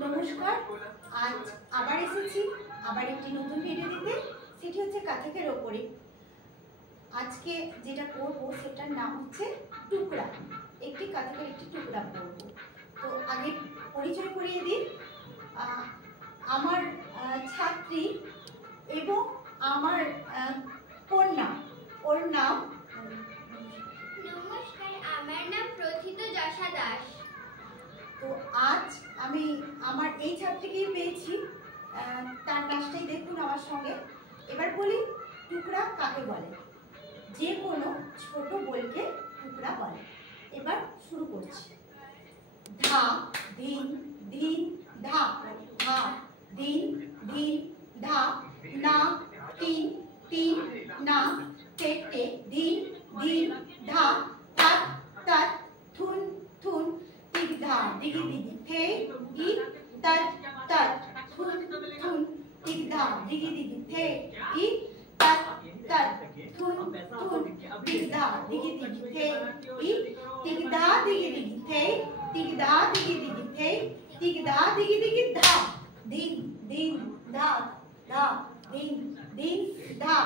নমস্কার। আজ আবার এসেছি আবার একটি নতুন ভিডিও দিতে, সেটি হচ্ছে কাথকের ওপরে। আজকে যেটা করব সেটার নাম হচ্ছে টুকরা। একটি কাথকের একটি টুকরা করব। তো আগে পরিচয় করিয়ে দিই। আমার ছাত্রী এবং আমার কন্যা, ওর নাম। নমস্কার, আমার নাম প্রথিত যশা দাস। তো আজ আমি আমার এই ছাত্রীকেই পেয়েছি, তার কাজটাই দেখুন আমার সঙ্গে। এবার বলি টুকরা কাকে বলে। যে কোনো ছোট বলকে টুকরা বলে। এবার শুরু করছি। ধা ধিন ধিন ধা, ধা ধিন ধিন ধা, না তিন তিন না, তে ধিন ধিন ধা, তাত তাত থুন থুন, তিগ ধা দিগি দিগি থে ই, তত তত থুন থুন, তিগ ধা দিগি দিগি থে ই, তত তত থুন থুন, তিগ ধা দিগি দিগি থে ই, তিগ ধা দিগি দিগি থে, তিগ ধা দিগি দিগি থে, তিগ ধা দিগি দিগি ধা, ধিন ধিন ধা ধা, ধিন ধিন ধা।